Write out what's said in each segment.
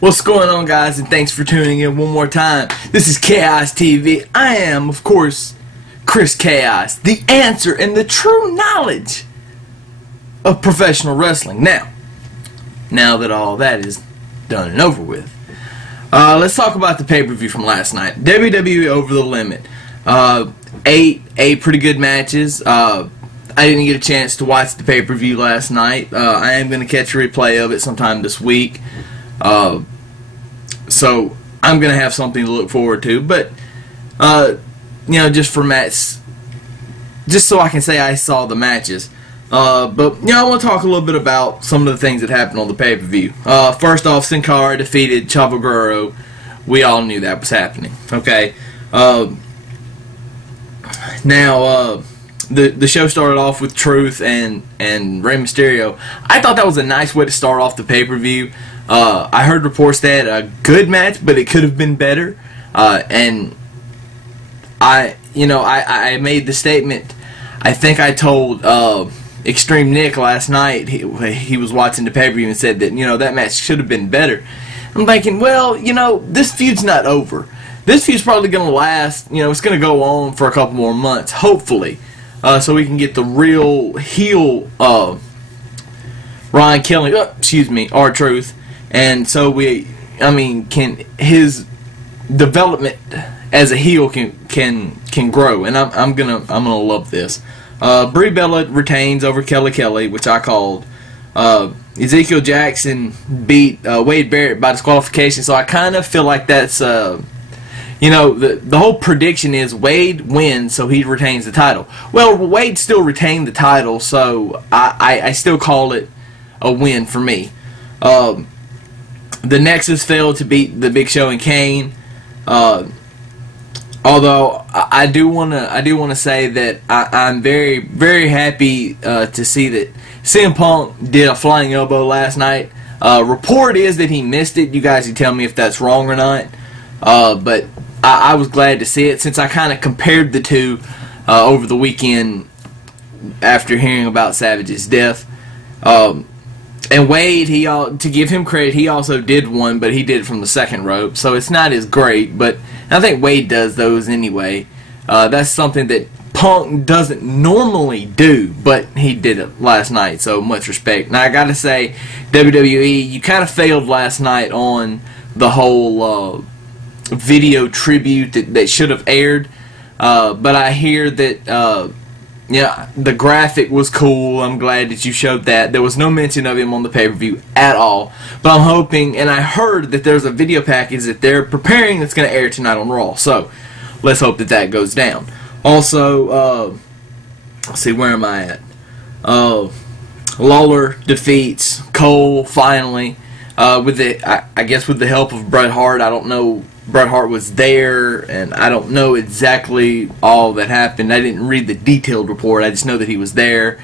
What's going on, guys, and thanks for tuning in one more time. This is Chaos TV. I am, of course, Chris Chaos, the answer and the true knowledge of professional wrestling. Now that all that is done and over with, let's talk about the pay-per-view from last night. WWE Over the Limit. Eight pretty good matches. I didn't get a chance to watch the pay-per-view last night. I am going to catch a replay of it sometime this week. So I'm going to have something to look forward to. But, just for matches, just so I can say I saw the matches. But, I want to talk a little bit about some of the things that happened on the pay-per-view. First off, Sin Cara defeated Chavo Guerrero. We all knew that was happening. Okay. The show started off with Truth and Rey Mysterio. I thought that was a nice way to start off the pay-per-view. I heard reports that a good match, but it could have been better. And I made the statement. I think I told Extreme Nick last night. He was watching the pay-per-view and said that that match should have been better. I'm thinking, well, this feud's not over. This feud's probably going to last. It's going to go on for a couple more months, hopefully. So we can get the real heel Ryan Kelly, R-Truth, and so can his development as a heel can grow, and I'm gonna love this. Brie Bella retains over Kelly, which I called. Ezekiel Jackson beat Wade Barrett by disqualification, so I kind of feel like that's the whole prediction is Wade wins, so he retains the title. Well, Wade still retained the title, so I still call it a win for me. The Nexus failed to beat the Big Show and Kane. Although I do wanna say that I'm very, very happy to see that CM Punk did a flying elbow last night. Report is that he missed it. You guys can tell me if that's wrong or not. But I was glad to see it, since I kind of compared the two over the weekend after hearing about Savage's death. And Wade, to give him credit, he also did one, but he did it from the second rope, so it's not as great. But I think Wade does those anyway. That's something that Punk doesn't normally do, but he did it last night, so much respect. Now I gotta say, WWE, you kind of failed last night on the whole video tribute that should have aired, but I hear that the graphic was cool. I'm glad that you showed that. There was no mention of him on the pay-per-view at all, but I'm hoping, and I heard that there's a video package that they're preparing that's going to air tonight on Raw, so let's hope that goes down. Also, let's see, where am I at? Lawler defeats Cole finally, with the help of Bret Hart. I don't know, Bret Hart was there, and I don't know exactly all that happened. I didn't read the detailed report. I just know that he was there,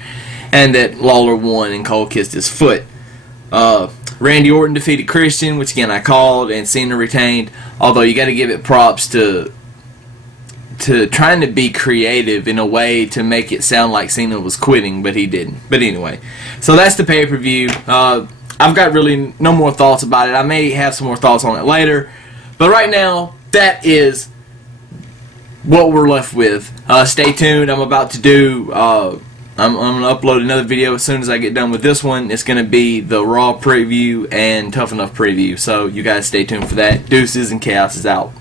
and that Lawler won and Cole kissed his foot. Randy Orton defeated Christian, which again I called, and Cena retained. Although you got to give it props to trying to be creative in a way to make it sound like Cena was quitting, but he didn't. But anyway, so that's the pay-per-view. I've got really no more thoughts about it. I may have some more thoughts on it later. But right now, that is what we're left with. Stay tuned. I'm about to do, I'm going to upload another video as soon as I get done with this one. It's going to be the Raw preview and Tough Enough preview. So you guys stay tuned for that. Deuces and Chaos is out.